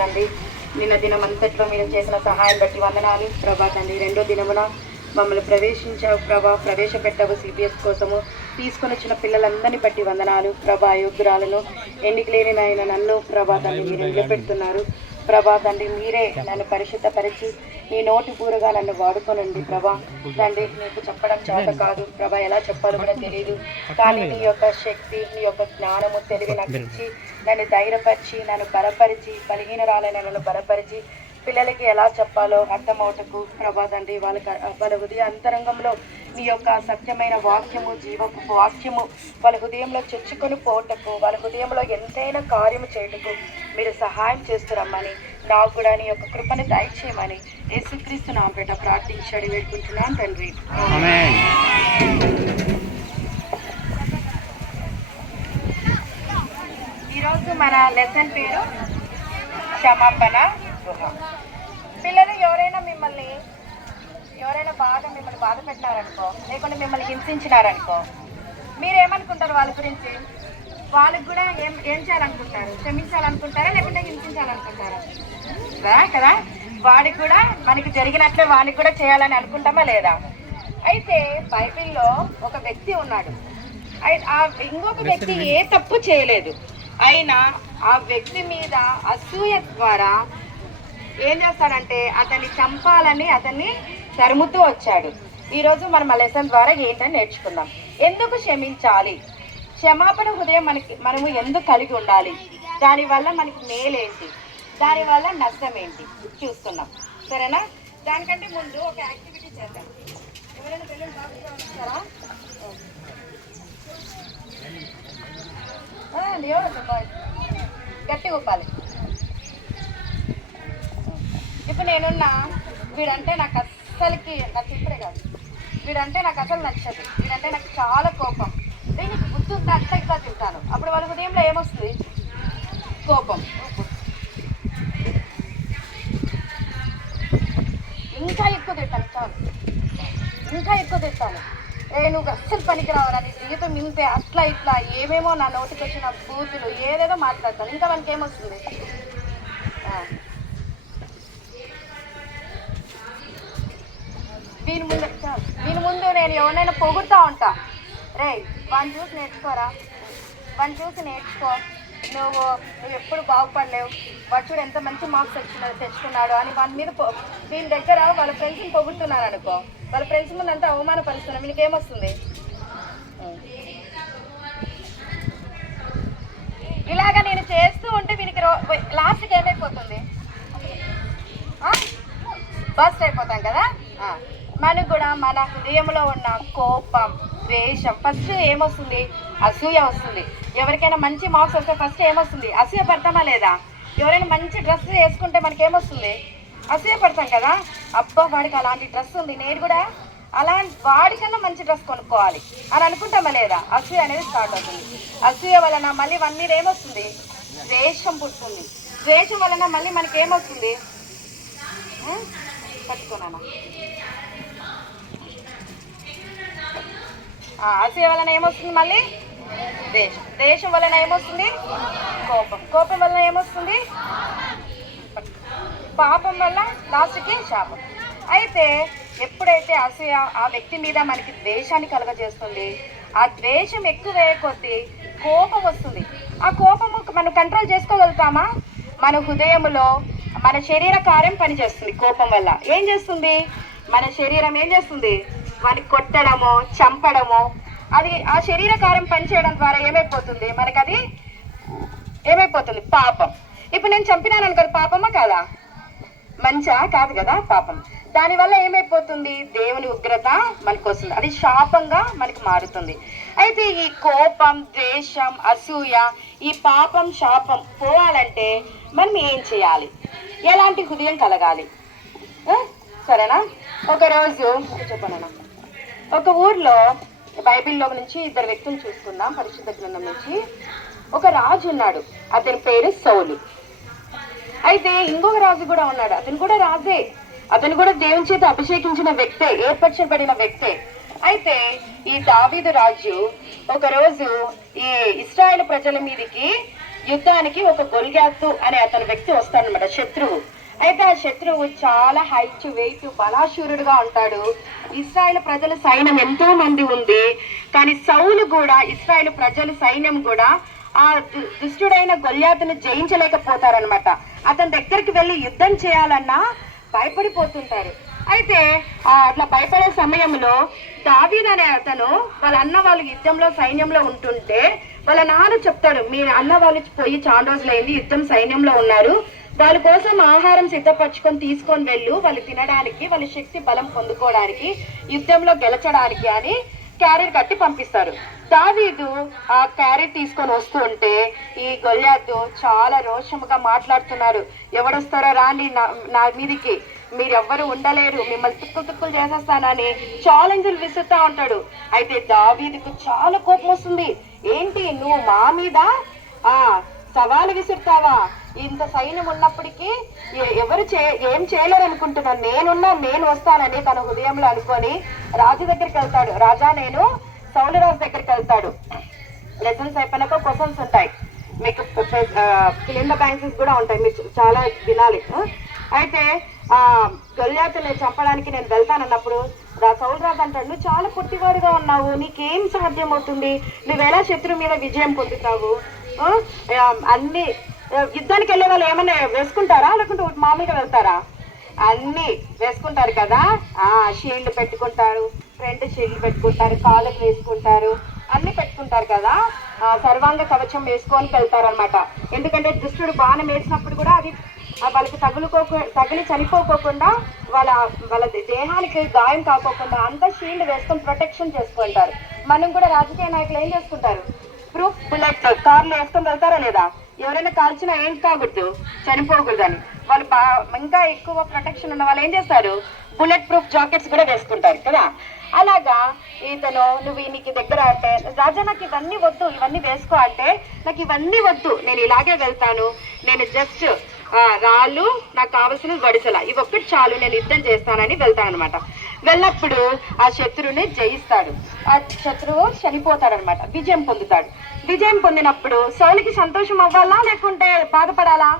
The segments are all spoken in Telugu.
తండ్రి, నిన్న దినమంతట్లో మీరు చేసిన సహాయం బట్టి వందనాలు ప్రభా తండ్రి. రెండో దినమున మమ్మల్ని ప్రవేశించావు ప్రభా, ప్రవేశపెట్టావు సిపిఎస్ కోసము. తీసుకొని వచ్చిన పిల్లలందరినీ బట్టి వందనాలు ప్రభా. యోగ్యురాలను ఎన్నిక లేని నాయన నన్ను ప్రభా తండ్రి మీరు నిలబెడుతున్నారు ప్రభా తండ్రి. మీరే నన్ను పరిశుద్ధపరిచి నీ నోటి పూరగా నన్ను వాడుకోనండి ప్రభా తండ్రి. నీకు చెప్పడం చేత కాదు ప్రభా, ఎలా చెప్పాలో కూడా తెలియదు. కానీ నీ యొక్క శక్తి, నీ యొక్క జ్ఞానము, తెలివి నాకు ఇచ్చి నన్ను ధైర్యపరిచి, నన్ను బలపరిచి, బలహీనరాలైన నన్ను బలపరిచి పిల్లలకి ఎలా చెప్పాలో అర్థమవుటకు ప్రభా తండ్రి, వాళ్ళ హృదయ అంతరంగంలో నీ యొక్క సత్యమైన వాక్యము, జీవపు వాక్యము వాళ్ళ హృదయంలో చొచ్చుకొని పోవటకు, వాళ్ళ హృదయంలో ఎంతైనా కార్యము చేయటకు మీరు సహాయం చేస్తురమ్మని, నాకు కూడా నీ యొక్క కృపను దయచేయమని యేసుక్రీస్తు నామముపేట ప్రార్థించి వేడుకుంటున్నాను తండ్రి. ఈరోజు మన లెసన్ పేరు క్షమాపణ గృహ. పిల్లలు ఎవరైనా బాధ పెట్టినారనుకో, లేకుంటే మిమ్మల్ని హింసించినారనుకో, మీరేమనుకుంటారు వాళ్ళ గురించి? వాళ్ళకి కూడా ఏం చేయాలనుకుంటారు? క్షమించాలనుకుంటారా లేకుంటే హింసించాలనుకుంటారా? కదా, వాడికి కూడా మనకి జరిగినట్లే వాడికి కూడా చేయాలని అనుకుంటామా లేదా? అయితే బైబిల్లో ఒక వ్యక్తి ఉన్నాడు. ఇంకొక వ్యక్తి ఏ తప్పు చేయలేదు, అయినా ఆ వ్యక్తి మీద అసూయ ద్వారా ఏం చేస్తాడంటే అతన్ని చంపాలని అతన్ని తరుముతూ వచ్చాడు. ఈరోజు మనం ఆ లెసన్ ద్వారా ఏంటని నేర్చుకుందాం. ఎందుకు క్షమించాలి? క్షమాపణ హృదయం మనము ఎందుకు కలిగి ఉండాలి? దానివల్ల మనకి మేలేంటి, దానివల్ల నష్టం ఏంటి చూస్తున్నాం. సరేనా? దానికంటే ముందు ఒక యాక్టివిటీ చేద్దాం. ఎవరైనా బెలూన్ బాగా గట్టి ఊపాలి. ఇప్పుడు నేనున్నా, వీడంటే నాకు అస్సలకి ఇప్పుడే కాదు, వీడంటే నాకు అసలు నచ్చదు, వీడంటే నాకు చాలా కోపం, దీనికి బుద్ధి ఉంటే అట్లా ఇట్లా తింటాను. అప్పుడు వాళ్ళ హృదయంలో ఏమొస్తుంది? కోపం. ఇంకా ఎక్కువ తింటాను, చాలు, ఇంకా ఎక్కువ తింటాను. నువ్వు అస్సలు పనికి రావాలా, నీ జీవితం ఇంతే, అట్లా ఇట్లా ఏమేమో నా నోటికి వచ్చిన బూతులు ఏదేదో మాట్లాడతాను. ఇంకా మనకి ఏమొస్తుంది? దీని ముందు నేను ఎవరినైనా పొగుడుతూ ఉంటా, రే వాడిని చూసి నేర్చుకోరా, వాడిని చూసి నేర్చుకో, నువ్వు ఎప్పుడు బాగుపడలేవు, వాడు చూడు ఎంత మంచి మార్క్స్ తెచ్చుకున్నాడు అని వాని మీద దీని దగ్గర వాళ్ళ ఫ్రెండ్స్ని పొగుడుతున్నారు అనుకో, వాళ్ళ ఫ్రెండ్స్ ముందు అంతా అవమానపరుస్తున్నారు. వీనికి ఏమొస్తుంది? ఇలాగా నేను చేస్తూ ఉంటే వీనికి లాస్ట్కి ఏమైపోతుంది? బస్ట్ అయిపోతాం కదా. మనకు కూడా మన హృదయంలో ఉన్న కోపం, ద్వేషం, ఫస్ట్ ఏమొస్తుంది? అసూయ వస్తుంది. ఎవరికైనా మంచి మార్క్స్ వస్తే ఫస్ట్ ఏమొస్తుంది? అసూయ పడతామా లేదా? ఎవరైనా మంచి డ్రెస్ వేసుకుంటే మనకేమొస్తుంది? అసూయ పడతాం కదా. అబ్బా వాడికి అలాంటి డ్రెస్ ఉంది, నేను కూడా వాడికన్నా మంచి డ్రెస్ కొనుక్కోవాలి అని అనుకుంటామా లేదా? అసూయ అనేది స్టార్ట్ అవుతుంది. అసూయ వలన మళ్ళీ మన మీద ఏమొస్తుంది? ద్వేషం పుడుతుంది. ద్వేషం వలన మళ్ళీ మనకి ఏమొస్తుంది? పట్టుకున్నాను. అసూయ వలన ఏమొస్తుంది? మళ్ళీ దేశం. దేశం వలన ఏమొస్తుంది? కోపం. కోపం వలన ఏమొస్తుంది? పాపం వల్ల లాస్ట్కి శాపం. అయితే ఎప్పుడైతే అసూయ ఆ వ్యక్తి మీద మనకి ద్వేషాన్ని కలగజేస్తుంది, ఆ ద్వేషం ఎక్కువే కొద్దీ కోపం వస్తుంది. ఆ కోపము మనం కంట్రోల్ చేసుకోగలుగుతామా? మన హృదయంలో మన శరీర కార్యం పనిచేస్తుంది. కోపం వల్ల ఏం చేస్తుంది? మన శరీరం ఏం చేస్తుంది? వాడిని కొట్టడము, చంపడము, అది ఆ శరీర కార్యం పనిచేయడం ద్వారా ఏమైపోతుంది? మనకు అది ఏమైపోతుంది? పాపం. ఇప్పుడు నేను చంపినాను అనుకో, పాపమా కాదా? మంచా కాదు కదా, పాపం. దానివల్ల ఏమైపోతుంది? దేవుని ఉగ్రత మనకు వస్తుంది, అది శాపంగా మనకి మారుతుంది. అయితే ఈ కోపం, ద్వేషం, అసూయ, ఈ పాపం, శాపం పోవాలంటే మనం ఏం చేయాలి? ఎలాంటి హృదయం కలగాలి? సరేనా? ఒకరోజు చెప్పనా, ఒక ఊర్లో బైబిల్లో నుంచి ఇద్దరు వ్యక్తులు చూసుకుందాం. పరిశుద్ధ గ్రంథం నుంచి ఒక రాజు ఉన్నాడు, అతని పేరు సౌలు. అయితే ఇంకొక రాజు కూడా ఉన్నాడు, అతను కూడా రాజే, అతను కూడా దేవుని చేత అభిషేకించిన వ్యక్తే, ఏర్పరచబడిన వ్యక్తే. అయితే ఈ దావీదు రాజు ఒకరోజు ఈ ఇశ్రాయేలు ప్రజల మీదకి యుద్ధానికి ఒక గొల్యాతు అనే అతని వ్యక్తి వస్తాడనమాట, శత్రువు. అయితే ఆ శత్రువు చాలా హైట్ వెయిట్ బలాశూరుడుగా ఉంటాడు. ఇస్రాయేల్ ప్రజల సైన్యం ఎంతో మంది ఉంది, కానీ సౌలు కూడా ఇస్రాయేల్ ప్రజల సైన్యం కూడా ఆ దుష్టుడైన గొల్యాతును జయించలేకపోతారనమాట. అతని దగ్గరికి వెళ్ళి యుద్ధం చేయాలన్నా భయపడిపోతుంటారు. అయితే అట్లా భయపడే సమయంలో దావీదు అనే అతను వాళ్ళ అన్న వాళ్ళు యుద్ధంలో సైన్యంలో ఉంటుంటే వాళ్ళ నాన్న చెప్తాడు, మీ అన్న వాళ్ళు పోయి చాలా రోజులైంది, యుద్ధం సైన్యంలో ఉన్నారు, వాళ్ళ కోసం ఆహారం సిద్ధపరచుకొని తీసుకొని వెళ్ళు, వాళ్ళు తినడానికి, వాళ్ళ శక్తి బలం పొందుకోవడానికి, యుద్ధంలో గెలచడానికి అని క్యారియర్ కట్టి పంపిస్తారు. దావీదు ఆ క్యారియర్ తీసుకొని వస్తూ ఉంటే ఈ గొల్యాతు చాలా రోషముగా మాట్లాడుతున్నారు, ఎవడొస్తారో రాని నా మీదికి, మీరెవ్వరు ఉండలేరు, మిమ్మల్ని తుక్కులు చేసేస్తానని ఛాలెంజ్లు విసురుతా ఉంటాడు. అయితే దావీదుకు చాలా కోపం వస్తుంది. ఏంటి నువ్వు మా మీద సవాలు విసురుతావా? ఇంత సైన్యం ఉన్నప్పటికీ ఎవరు ఏం చేయలేరు అనుకుంటున్నాను, నేను వస్తానని తన హృదయంలో అనుకొని రాజు దగ్గరికి వెళ్తాడు. రాజా నేను సౌలు రాజు దగ్గరికి వెళ్తాడు. లెసన్స్ అయిపోయినాక క్వశ్చన్స్ ఉంటాయి, మీకు కింద బ్యాంక్స్ కూడా ఉంటాయి, మీరు చాలా వినాలి. అయితే గొల్యాతుని చంపడానికి నేను వెళ్తానన్నప్పుడు సౌలు రాజు అంటాడు, నువ్వు చాలా పొట్టివాడుగా ఉన్నావు, నీకేం సాధ్యం అవుతుంది, నువ్వెలా శత్రువు మీద విజయం పొందుతావు? అన్ని యుద్ధానికి వెళ్ళే వాళ్ళు ఏమన్నా వేసుకుంటారా, లేకుంటే మామూలుగా వెళ్తారా? అన్ని వేసుకుంటారు కదా, షీల్డ్ పెట్టుకుంటారు, ఫ్రంట్ షీల్డ్ పెట్టుకుంటారు, కాళ్ళకు వేసుకుంటారు, అన్ని పెట్టుకుంటారు కదా, సర్వాంగ కవచం వేసుకొని వెళ్తారు అనమాట. ఎందుకంటే దుష్టుడు బాణం వేసినప్పుడు కూడా అది వాళ్ళకి తగిలి చనిపోకోకుండా వాళ్ళ దేహానికి గాయం కాకోకుండా అంతా షీల్డ్ వేసుకొని ప్రొటెక్షన్ చేసుకుంటారు. మనం కూడా రాజకీయ నాయకులు ఏం చేసుకుంటారు, ప్రూఫ్ బుల్లెట్ కార్లు వేసుకొని వెళ్తారా లేదా? ఎవరైనా కాల్చినా ఏం కాకూడదు, చనిపోకూడదని వాళ్ళు ఇంకా ఎక్కువ ప్రొటెక్షన్ ఉన్న వాళ్ళు ఏం చేస్తారు, బుల్లెట్ ప్రూఫ్ జాకెట్స్ కూడా వేసుకుంటారు కదా. అలాగా ఇతను నువ్వు నీకు దగ్గర అంటే, రాజా నాకు ఇవన్నీ వద్దు, ఇవన్నీ వేసుకో అంటే, నాకు ఇవన్నీ వద్దు, నేను ఇలాగే వెళ్తాను, నేను జస్ట్ రాళ్ళు నాకు కావలసిన వడిసల ఇవి ఒక్కటి చాలు, నేను యుద్ధం చేస్తానని వెళ్తాను అనమాట. వెళ్ళప్పుడు ఆ శత్రువుని జయిస్తాడు, ఆ శత్రువు చనిపోతాడు అనమాట, విజయం పొందుతాడు. విజయం పొందినప్పుడు సౌలుకి సంతోషం అవ్వాలా లేకుంటే బాధపడాలా?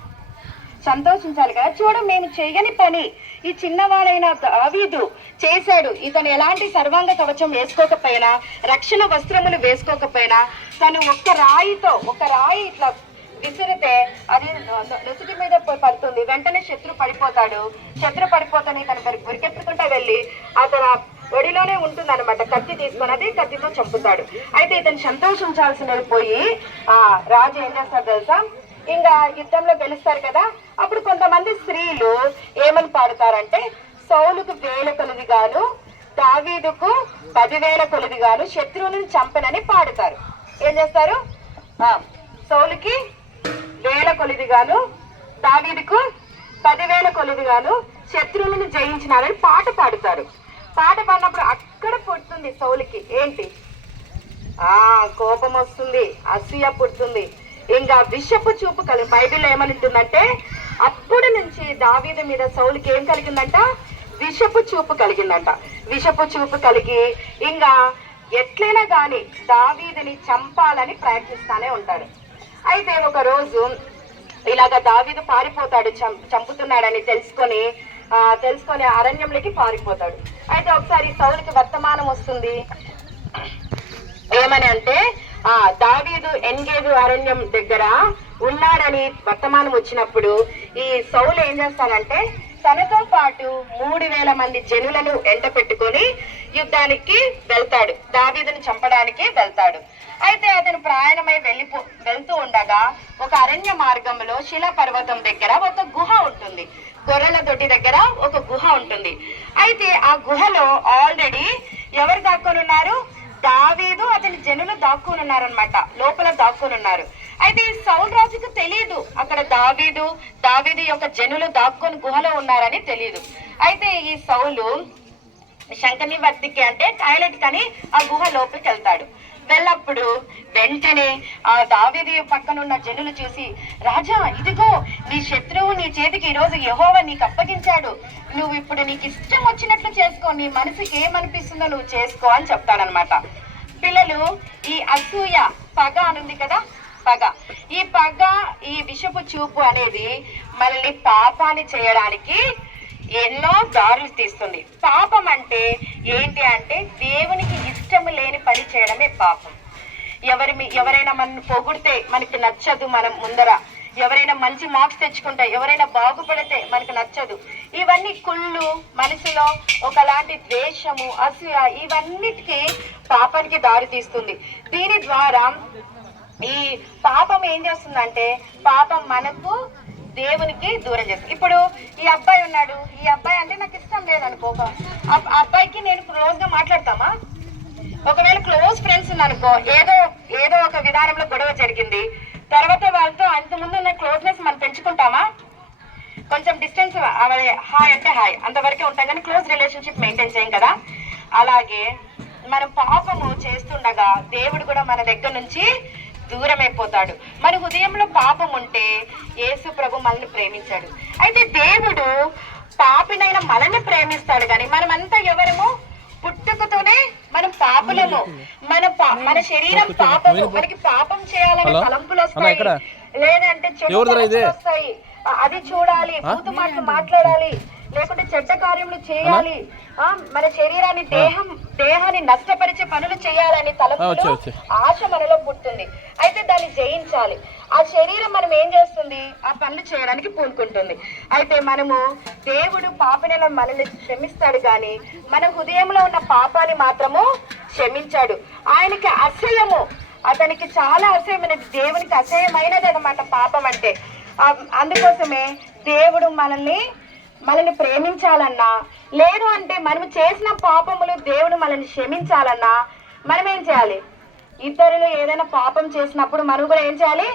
సంతోషించాలి కదా. చూడు, మేము చేయని పని ఈ చిన్నవాడైన దావీదు చేశాడు. ఇతను ఎలాంటి సర్వాంగ కవచం వేసుకోకపోయినా, రక్షణ వస్త్రములు వేసుకోకపోయినా, తను ఒక రాయి ఇట్లా విసిరితే అది నుసుటి మీద పడుతుంది, వెంటనే శత్రు పడిపోతాడు. శత్రు పడిపోతానే తను ఉరికెత్తుకుంటా వెళ్ళి అతను ఒడిలోనే ఉంటుంది అనమాట, కత్తి తీసుకొని అదే కత్తితో చంపుతాడు. అయితే ఇతను సంతోషించాల్సినది పోయి రాజు ఏం చేస్తాడు తెలుసా, ఇంకా యుద్ధంలో గెలుస్తారు కదా, అప్పుడు కొంతమంది స్త్రీలు ఏమని పాడుతారంటే, సౌలుకు 1000 కొలది గాను దావీదుకు 10,000 కొలది గాను శత్రువుని చంపనని పాడుతారు. ఏం చేస్తారు, సౌలుకి 1000 కొలది గాను దావీదుకు 10,000 కొలది గాను శత్రువులను జయించినారని పాట పాడుతారు. పాట పాడినప్పుడు అక్కడ పుడుతుంది సౌలుకి ఏంటి, కోపం వస్తుంది, అసూయ పుడుతుంది, ఇంకా విషపు చూపు కలిగి. బైబిల్లో ఏమనింటుందంటే, అప్పుడు నుంచి దావీదు మీద సౌలుకి ఏం కలిగిందంట, విషపు చూపు కలిగిందంట. విషపు చూపు కలిగి ఇంకా ఎట్లైనా కానీ దావీదుని చంపాలని ప్రయత్నిస్తానే ఉంటాడు. అయితే ఒక రోజు ఇలాగ దావీదు పారిపోతాడు, చంపుతున్నాడని తెలుసుకొని అరణ్యంలోకి పారిపోతాడు. అయితే ఒకసారి సౌలుకి వర్తమానం వస్తుంది, ఏమని అంటే దావీదు ఎన్గేదు అరణ్యం దగ్గర ఉన్నాడని వర్తమానం వచ్చినప్పుడు ఈ సౌలు ఏం చేస్తానంటే, తనతో పాటు 3,000 మంది జనులను ఎంట పెట్టుకొని యుద్ధానికి వెళ్తాడు, దావీదుని చంపడానికి వెళ్తాడు. అయితే అతను ప్రయాణమై వెళ్తూ ఉండగా ఒక అరణ్య మార్గంలో శిలా పర్వతం దగ్గర ఒక గుహ ఉంటుంది, గొర్రెల దొడ్డి దగ్గర ఒక గుహ ఉంటుంది. అయితే ఆ గుహలో ఆల్రెడీ ఎవరు దాక్కొని ఉన్నారు, దావీదు అతని జనులు దాక్కుని ఉన్నారనమాట, లోపల దాక్కుని ఉన్నారు. అయితే ఈ సౌలు రాజుకు తెలియదు అక్కడ దావీదు యొక్క జనులు దాక్కుని గుహలో ఉన్నారని తెలియదు. అయితే ఈ సౌలు శంకని వర్తికి అంటే టాయిలెట్ కని ఆ గుహ లోపలికి వెళ్తాడు. వెళ్ళప్పుడు వెంటనే ఆ దావీదు పక్కనున్న జనులు చూసి, రాజా ఇదిగో నీ శత్రువు నీ చేతికి ఈరోజు యెహోవా నీకు అప్పగించాడు, నువ్వు ఇప్పుడు నీకు ఇష్టం వచ్చినట్లు చేసుకో, నీ మనసుకి ఏమనిపిస్తుందో నువ్వు చేసుకో అని చెప్తాడనమాట. పిల్లలు ఈ అసూయ పగ అనుంది కదా, పగ. ఈ పగ, ఈ విషపు చూపు అనేది మనల్ని పాపాన్ని చేయడానికి ఎన్నో దారులు తీస్తుంది. పాపం అంటే ఏంటి అంటే దేవునికి ఇష్టం లేని పని చేయడమే పాపం. ఎవరైనా మనం పొగిడితే మనకి నచ్చదు, మనం ముందర ఎవరైనా మంచి మార్క్స్ తెచ్చుకుంటే, ఎవరైనా బాగుపడితే మనకు నచ్చదు. ఇవన్నీ కుళ్ళు, మనసులో ఒకలాంటి ద్వేషము, అసూయ, ఇవన్నిటికీ పాపానికి దారి తీస్తుంది. దీని ద్వారా ఈ పాపం ఏం చేస్తుందంటే పాపం మనకు దేవునికి దూరం చేస్తుంది. ఇప్పుడు ఈ అబ్బాయి ఉన్నాడు, ఈ అబ్బాయి అంటే నాకు ఇష్టం లేదనుకో, ఆ అబ్బాయికి నేను క్లోజ్ గా మాట్లాడతామా? ఒకవేళ క్లోజ్ ఫ్రెండ్స్ ఉన్నానుకో, ఏదో ఒక విధానంలో గొడవ జరిగింది, తర్వాత వాళ్ళతో అంతకుముందు ఉన్న క్లోజ్నెస్ మనం పెంచుకుంటామా? కొంచెం డిస్టెన్స్, హాయ్ అంటే హాయ్ అంతవరకే ఉంటాం, కానీ క్లోజ్ రిలేషన్షిప్ మెయింటైన్ చేయం కదా. అలాగే మనం పాపము చేస్తుండగా దేవుడు కూడా మన దగ్గర నుంచి దూరం అయిపోతాడు. మన హృదయంలో పాపం ఉంటే యేసు ప్రభు మనల్ని ప్రేమించాడు. అయితే దేవుడు పాపినైన మనల్ని ప్రేమిస్తాడు, కానీ మనమంతా ఎవరము? పుట్టుకతోనే మనం పాపులము. మన శరీరం పాపము. మనకి పాపం చేయాలని తలంపులు వస్తాయి, లేదంటే చెడు వస్తాయి, అది చూడాలి, బూతు మాటలు మాట్లాడాలి, లేకుంటే చెడ్డ కార్యములు చేయాలి, మన శరీరాన్ని దేహాన్ని నష్టపరిచే పనులు చేయాలని తలంపులు, ఆశ మనలో పుట్టింది. అయితే దాన్ని జయించాలి. ఆ శరీరం మనం ఏం చేస్తుంది? ఆ పనులు చేయడానికి పూనుకుంటుంది. అయితే మనము దేవుడు పాపినైన మనల్ని క్షమిస్తాడు, కానీ మన హృదయంలో ఉన్న పాపాన్ని మాత్రము క్షమించాడు. ఆయనకి అసహ్యము, అతనికి చాలా అసహ్యమైనది, దేవునికి అసహ్యమైనది అన్నమాట పాపం అంటే. అందుకోసమే దేవుడు మనల్ని ప్రేమించాలన్నా, లేదు అంటే మనం చేసిన పాపములు దేవుడు మనల్ని క్షమించాలన్నా మనం ఏం చేయాలి? ఇతరులు ఏదైనా పాపం చేసినప్పుడు మనం కూడా ఏం చేయాలి?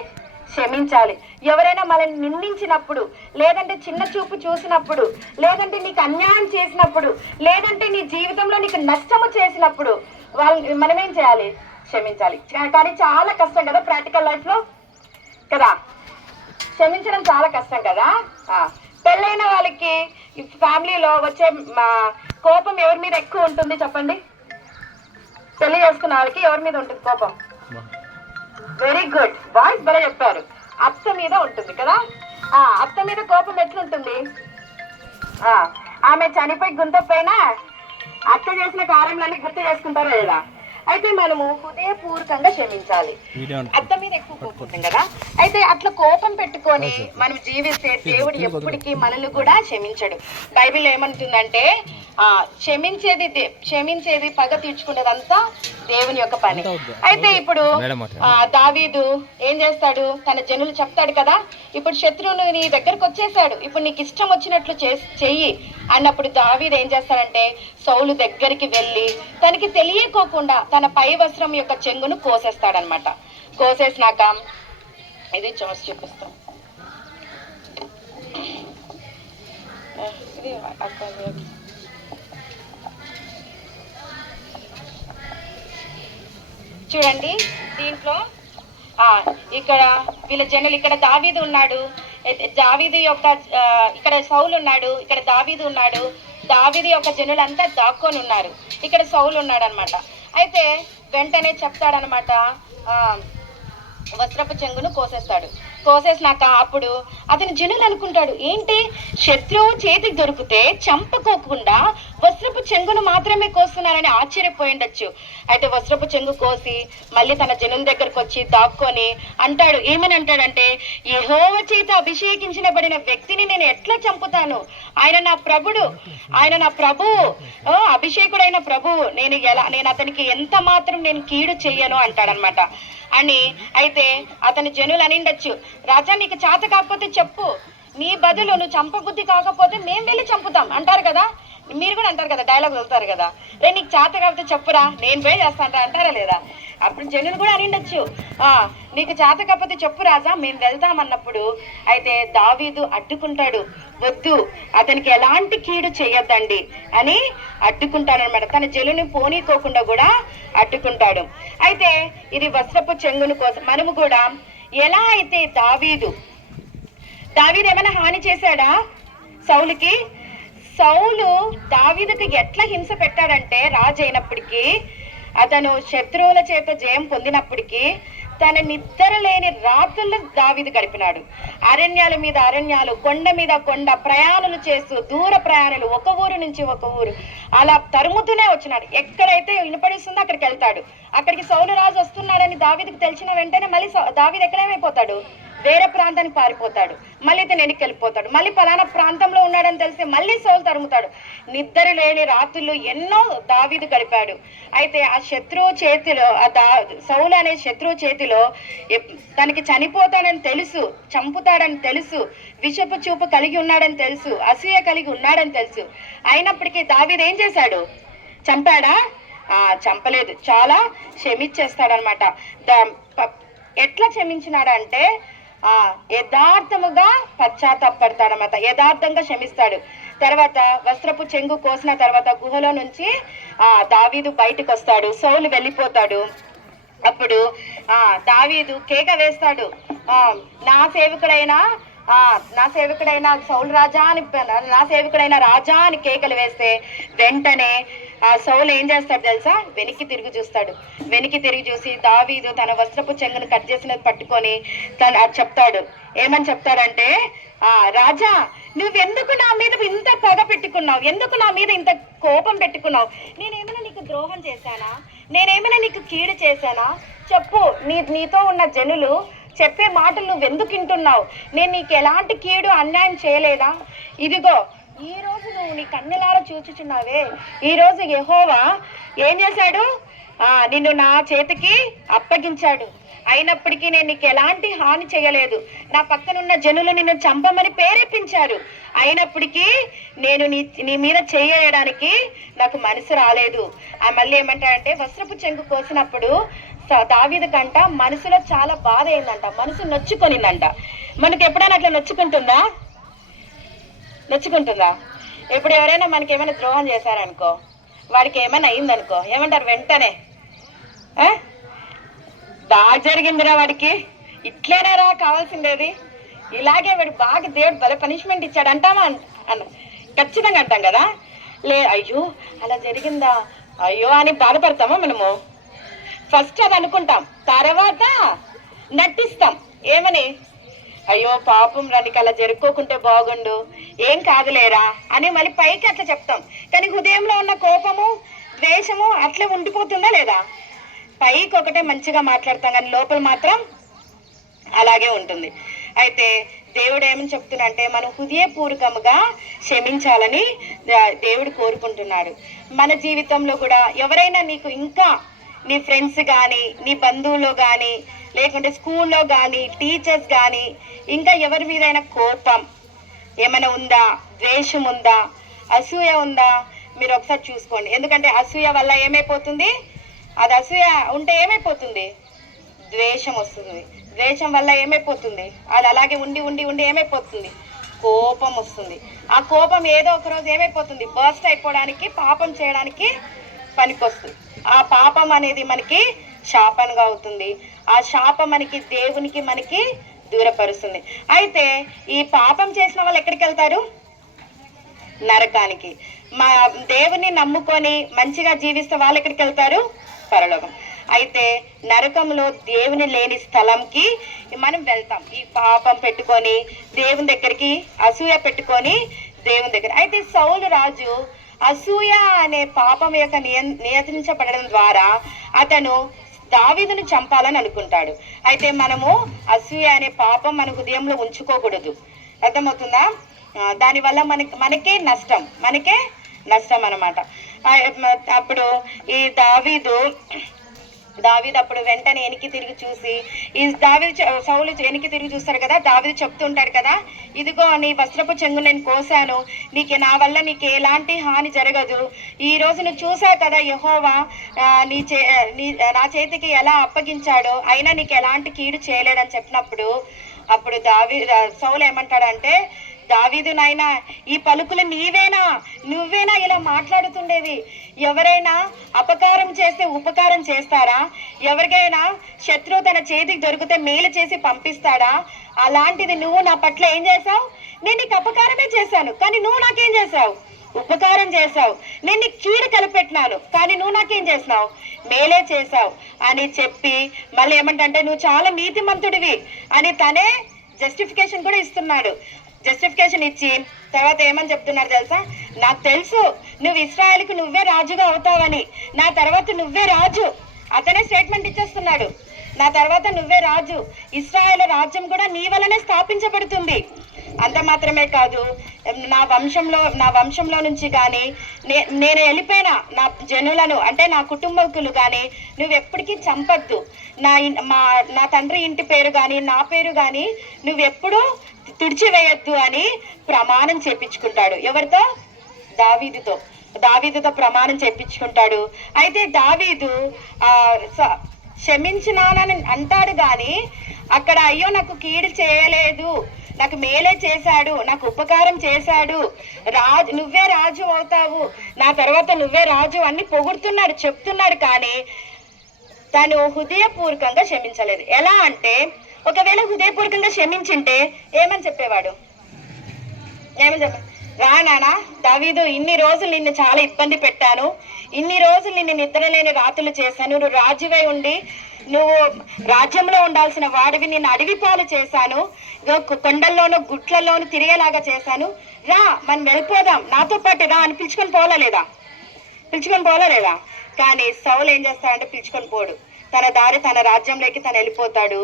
క్షమించాలి. ఎవరైనా మనల్ని నిందించినప్పుడు, లేదంటే చిన్న చూపు చూసినప్పుడు, లేదంటే నీకు అన్యాయం చేసినప్పుడు, లేదంటే నీ జీవితంలో నీకు నష్టము చేసినప్పుడు మనం ఏం చేయాలి? క్షమించాలి. కానీ చాలా కష్టం కదా ప్రాక్టికల్ లైఫ్ లో కదా, క్షమించడం చాలా కష్టం కదా. పెళ్ళైన వాళ్ళకి ఫ్యామిలీలో వచ్చే కోపం ఎవరి మీద ఎక్కువ ఉంటుంది చెప్పండి? పెళ్లి చేసుకున్న వాళ్ళకి ఎవరి మీద ఉంటుంది కోపం? వెరీ గుడ్ బాయ్స్, భలే చెప్పారు. అత్త మీద ఉంటుంది కదా. అత్త మీద కోపం ఎట్లుంటుంది? ఆమె చనిపోయి గుంతపైన అత్త చేసిన కార్యములన్నీ గుర్తు చేసుకుంటారా లేదా? అయితే మనము హృదయపూర్వకంగా క్షమించాలి. అత్త మీద ఎక్కువ కోపం కదా. అయితే అట్లా కోపం పెట్టుకొని మనం జీవిస్తే దేవుడు ఎప్పటికీ మనల్ని కూడా క్షమించడు. బైబిల్ ఏమంటుందంటే క్షమించేది పగ తీర్చుకునేదంతా దేవుని యొక్క పని. అయితే ఇప్పుడు దావీదు ఏం చేస్తాడు? తన జనులు చెప్తాడు కదా, ఇప్పుడు శత్రువును నీ దగ్గరకు వచ్చేసాడు, ఇప్పుడు నీకు ఇష్టం వచ్చినట్లు చెయ్యి అన్నప్పుడు దావీదు ఏం చేస్తాడంటే సౌలు దగ్గరికి వెళ్ళి తనకి తెలియకోకుండా తన పై వస్త్రం యొక్క చెంగును కోసేస్తాడనమాట. కోసేసినాక ఇది చూపిస్తాం. చూడండి దీంట్లో ఇక్కడ వీళ్ళ జనులు, ఇక్కడ దావీదు ఉన్నాడు, దావీదు యొక్క ఇక్కడ సౌలు ఉన్నాడు, ఇక్కడ దావీదు ఉన్నాడు, దావీదు యొక్క జనులంతా దాక్కొని ఉన్నారు, ఇక్కడ సౌలు ఉన్నాడు అనమాట. అయితే వెంటనే చెప్తాడనమాట, వస్త్రపు చెంగును కోసేస్తాడు. కోసేసినాక అప్పుడు అతని జనులు అనుకుంటాడు, ఏంటి శత్రువు చేతికి దొరికితే చంపుకోకుండా వస్త్రపు చెంగును మాత్రమే కోస్తున్నారని ఆశ్చర్యపోయిండొచ్చు. అయితే వస్త్రపు చెంగు కోసి మళ్ళీ తన జనుల దగ్గరకు వచ్చి దాక్కొని అంటాడు, ఏమని అంటాడంటే, యెహోవా చేత అభిషేకించబడిన వ్యక్తిని నేను ఎట్లా చంపుతాను? ఆయన నా ప్రభువు, అభిషేకుడైన ప్రభువు, నేను అతనికి ఎంత మాత్రం నేను కీడు చెయ్యను అంటాడనమాట అని. అయితే అతని జనులు అనిండొచ్చు, రాజా నీకు చేత కాకపోతే చెప్పు, నీ బదులు నువ్వు చంపబుద్ధి కాకపోతే మేము వెళ్ళి చంపుతాం అంటారు కదా. మీరు కూడా అంటారు కదా, డైలాగ్ వెళ్తారు కదా, రే నీకు చేత కాకపోతే చెప్పురా నేను పోయి చేస్తాను అంటారా లేదా? అప్పుడు జనులు కూడా అనిండొచ్చు, నీకు చేత కాకపోతే చెప్పు రాజా మేము వెళ్తామన్నప్పుడు అయితే దావీదు అడ్డుకుంటాడు, వద్దు అతనికి ఎలాంటి కీడు చేయొద్దండి అని అడ్డుకుంటాడు అనమాట. తన జనుని పోనీకోకుండా కూడా అడ్డుకుంటాడు. అయితే ఇది వస్త్రపు చెంగును కోసం మనము కూడా ఎలా అయితే దావీదు ఏమైనా హాని చేశాడా సౌలుకి? సౌలు దావీదుకి ఎట్లా హింస పెట్టాడంటే, రాజు అయినప్పటికీ, అతను శత్రువుల చేత జయం పొందినప్పటికీ తన నిద్ర లేని రాత్రులు దావీదు గడిపినాడు. అరణ్యాల మీద అరణ్యాలు, కొండ మీద కొండ ప్రయాణాలు చేస్తూ, దూర ప్రయాణాలు, ఒక ఊరు నుంచి ఒక ఊరు అలా తరుముతూనే వచ్చినాడు. ఎక్కడైతే వినపడిస్తుందో అక్కడికి వెళ్తాడు. అక్కడికి సౌలు రాజు వస్తున్నాడని దావీదుకు తెలిసిన వెంటనే మళ్ళీ దావీదు ఎక్కడేమైపోతాడు, వేరే ప్రాంతానికి పారిపోతాడు. మళ్ళీ ఇతను వెనక్కి వెళ్ళిపోతాడు. మళ్ళీ పలానా ప్రాంతంలో ఉన్నాడని తెలిస్తే మళ్ళీ సౌలు తరుముతాడు. నిద్ర లేని రాత్రులు ఎన్నో దావీదు గడిపాడు. అయితే ఆ శత్రువు చేతిలో, సౌలు అనే శత్రువు చేతిలో తనకి చనిపోతాడని తెలుసు, చంపుతాడని తెలుసు, విషపు చూపు కలిగి ఉన్నాడని తెలుసు, అసూయ కలిగి ఉన్నాడని తెలుసు. అయినప్పటికీ దావీదు ఏం చేశాడు? చంపాడా? చంపలేదు. చాలా క్షమించేస్తాడనమాట. ఎట్లా క్షమించినాడంటే యథార్థముగా పశ్చాత్తాపడతాడనమాట. యథార్థంగా క్షమిస్తాడు. తర్వాత వస్త్రపు చెంగు కోసిన తర్వాత గుహలో నుంచి దావీదు బయటకు వస్తాడు. సౌలు వెళ్ళిపోతాడు. అప్పుడు దావీదు కేక వేస్తాడు, నా సేవకుడైన సౌలు రాజా అని, నా సేవకుడైన రాజా అని కేకలు వేస్తే వెంటనే సౌలు ఏం చేస్తాడు తెలుసా? వెనక్కి తిరిగి చూస్తాడు. వెనక్కి తిరిగి చూసి దావీదు తన వస్త్రపు చెంగును కట్ చేసినది పట్టుకొని చెప్తాడు. ఏమని చెప్తాడంటే, రాజా, నువ్వెందుకు నా మీద ఇంత పగ పెట్టుకున్నావు? ఎందుకు నా మీద ఇంత కోపం పెట్టుకున్నావు? నేనేమైనా నీకు ద్రోహం చేశానా? నేనేమైనా నీకు కీడు చేశానా? చెప్పు. నీతో ఉన్న జనులు చెప్పే మాటలు నువ్వెందుకు వింటున్నావు? నేను నీకు ఎలాంటి కీడు అన్యాయం చేయలేదా? ఇదిగో ఈ రోజు నువ్వు నీ కన్నులారా చూచుచున్నావే, ఈ రోజు యెహోవా ఏం చేశాడు? నిన్ను నా చేతికి అప్పగించాడు. అయినప్పటికీ నేను నీకు ఎలాంటి హాని చేయలేదు. నా పక్కనున్న జనులు నిన్ను చంపమని ప్రేరేపించారు. అయినప్పటికీ నేను నీ మీద చేయడానికి నాకు మనసు రాలేదు. మళ్ళీ ఏమంటాడంటే, వస్త్రపు చెంగు కోసినప్పుడు దావీదు కంట మనసులో చాలా బాధ అయిందంట, మనసు నొచ్చుకొనిందంట. మనకి ఎప్పుడైనా అట్లా నొచ్చుకుంటుందా? ఇప్పుడు ఎవరైనా మనకి ఏమైనా ద్రోహం చేశారనుకో, వాడికి ఏమైనా అయిందనుకో, ఏమంటారు వెంటనే? బాగా జరిగిందిరా వాడికి, ఇట్లేనేరా కావాల్సిండేది, ఇలాగే వాడు బాగా దేవుడు భలే పనిష్మెంట్ ఇచ్చాడు అంటామా? ఖచ్చితంగా అంటాం కదా. అయ్యో అలా జరిగిందా, అయ్యో అని బాధపడతామా మనము? ఫస్ట్ అది అనుకుంటాం, తర్వాత నటిస్తాం. ఏమని? అయ్యో పాపం రానికి అలా జరుపుకోకుంటే బాగుండు, ఏం కాదులేరా అని మళ్ళీ పైకి అట్లా చెప్తాం. కానీ హృదయంలో ఉన్న కోపము, ద్వేషము అట్లే ఉండిపోతుందా లేదా? పైకి ఒకటే మంచిగా మాట్లాడతాం, కానీ లోపల మాత్రం అలాగే ఉంటుంది. అయితే దేవుడు ఏమని చెప్తున్నంటే, మనం హృదయపూర్వకముగా క్షమించాలని దేవుడు కోరుకుంటున్నాడు. మన జీవితంలో కూడా ఎవరైనా నీకు, ఇంకా నీ ఫ్రెండ్స్ కానీ, నీ బంధువులు కానీ, లేకుంటే స్కూల్లో కానీ, టీచర్స్ కానీ, ఇంకా ఎవరి మీదైనా కోపం ఏమైనా ఉందా, ద్వేషం ఉందా, అసూయ ఉందా, మీరు ఒకసారి చూసుకోండి. ఎందుకంటే అసూయ వల్ల ఏమైపోతుంది? అది అసూయ ఉంటే ఏమైపోతుంది? ద్వేషం వస్తుంది. ద్వేషం వల్ల ఏమైపోతుంది? అది అలాగే ఉండి ఉండి ఉండి ఏమైపోతుంది? కోపం వస్తుంది. ఆ కోపం ఏదో ఒక రోజు ఏమైపోతుంది? బర్స్ట్ అయిపోవడానికి, పాపం చేయడానికి పనికొస్తుంది. ఆ పాపం అనేది మనకి శాపంగా అవుతుంది. ఆ శాపం మనకి దేవునికి మనకి దూరపరుస్తుంది. అయితే ఈ పాపం చేసిన వాళ్ళు ఎక్కడికి వెళ్తారు? నరకానికి. దేవుని నమ్ముకొని మంచిగా జీవిస్తే వాళ్ళు ఎక్కడికి వెళ్తారు? పరలోకం. అయితే నరకంలో దేవుని లేని స్థలంకి మనం వెళ్తాం. ఈ పాపం పెట్టుకొని దేవుని దగ్గరికి, అసూయ పెట్టుకొని దేవుని దగ్గర. అయితే సౌలు రాజు అసూయ అనే పాపం యొక్క నియంత్రించబడడం ద్వారా అతను దావీదును చంపాలని అనుకుంటాడు. అయితే మనము అసూయ అనే పాపం మన హృదయంలో ఉంచుకోకూడదు. అర్థమవుతుందా? దానివల్ల మనకే నష్టం అన్నమాట. అప్పుడు ఈ దావీదు అప్పుడు వెంటనే వెనక్కి తిరిగి చూసి, సౌలు వెనక్కి తిరిగి చూస్తాడు కదా, దావీదు చెప్తూ ఉంటాడు కదా, ఇదిగో నీ వస్త్రపు చెంగు నేను కోసాను, నా వల్ల నీకు ఎలాంటి హాని జరగదు. ఈ రోజు నువ్వు చూసావు కదా యెహోవా నా చేతికి ఎలా అప్పగించాడో, అయినా నీకు ఎలాంటి కీడు చేయలేడని చెప్పినప్పుడు అప్పుడు సౌలు ఏమంటాడంటే, దావీదు నాయనా, ఈ పలుకులు నువ్వేనా ఇలా మాట్లాడుతుండేది? ఎవరైనా అపకారం చేస్తే ఉపకారం చేస్తారా? ఎవరికైనా శత్రువు తన చేతికి దొరికితే మేలు చేసి పంపిస్తాడా? అలాంటిది నువ్వు నా పట్ల ఏం చేశావు? నేను నీకు అపకారమే చేశాను, కానీ నువ్వు నాకేం చేశావు? ఉపకారం చేశావు, నేను నీకు కీడు కనిపెట్టినాను, కానీ నువ్వు నాకేం చేసినావు, మేలే చేశావు అని చెప్పి మళ్ళీ ఏమంటే నువ్వు చాలా నీతిమంతుడివి అని తనే జస్టిఫికేషన్ కూడా ఇస్తున్నాడు. జస్టిఫికేషన్ ఇచ్చి తర్వాత ఏమని చెప్తున్నారు తెలుసా, నాకు తెలుసు నువ్వు ఇశ్రాయేలుకు నువ్వే రాజుగా అవుతావని, నా తర్వాత నువ్వే రాజు. అతనే స్టేట్మెంట్ ఇచ్చేస్తున్నాడు, నా తర్వాత నువ్వే రాజు, ఇశ్రాయేలు రాజ్యం కూడా నీ వల్లనే స్థాపించబడుతుంది. అంత మాత్రమే కాదు, నా వంశంలో నుంచి కానీ నేను వెళ్ళిపోయిన నా జనులను అంటే నా కుటుంబకులు కానీ నువ్వు ఎప్పటికీ చంపద్దు, నా తండ్రి ఇంటి పేరు కానీ నా పేరు కానీ నువ్వెప్పుడూ తుడిచివేయద్దు అని ప్రమాణం చేపించుకుంటాడు. ఎవరితో? దావీదుతో ప్రమాణం చేపించుకుంటాడు. అయితే దావీదు క్షమించినానని అంటాడు కానీ అక్కడ అయ్యో నాకు కీడు చేయలేదు, నాకు మేలే చేశాడు, నాకు ఉపకారం చేశాడు, నువ్వే రాజు అవుతావు, నా తర్వాత నువ్వే రాజు అని పొగుడుతున్నాడు, చెప్తున్నాడు. కానీ తను హృదయపూర్వకంగా క్షమించలేదు. ఎలా అంటే ఒకవేళ హృదయపూర్వకంగా క్షమించింటే ఏమని చెప్పేవాడు? రా నానా దావీదు, ఇన్ని రోజులు నిన్ను చాలా ఇబ్బంది పెట్టాను, ఇన్ని రోజులు నిన్ను నిద్రలేని రాత్రులు చేశాను, నువ్వు రాజువై ఉండి నువ్వు రాజ్యంలో ఉండాల్సిన వాడివి, నిన్ను అడవి పాలు చేశాను, కొండల్లోనూ గుట్లలోనూ తిరిగేలాగా చేశాను, రా మనం వెళ్ళిపోదాం, నాతో పాటు రా అని పిలుచుకొని పోలేదా? కానీ సౌలు ఏం చేస్తాడంటే పిలుచుకొని పోడు, తన దారి తన రాజ్యంలోకి తను వెళ్ళిపోతాడు.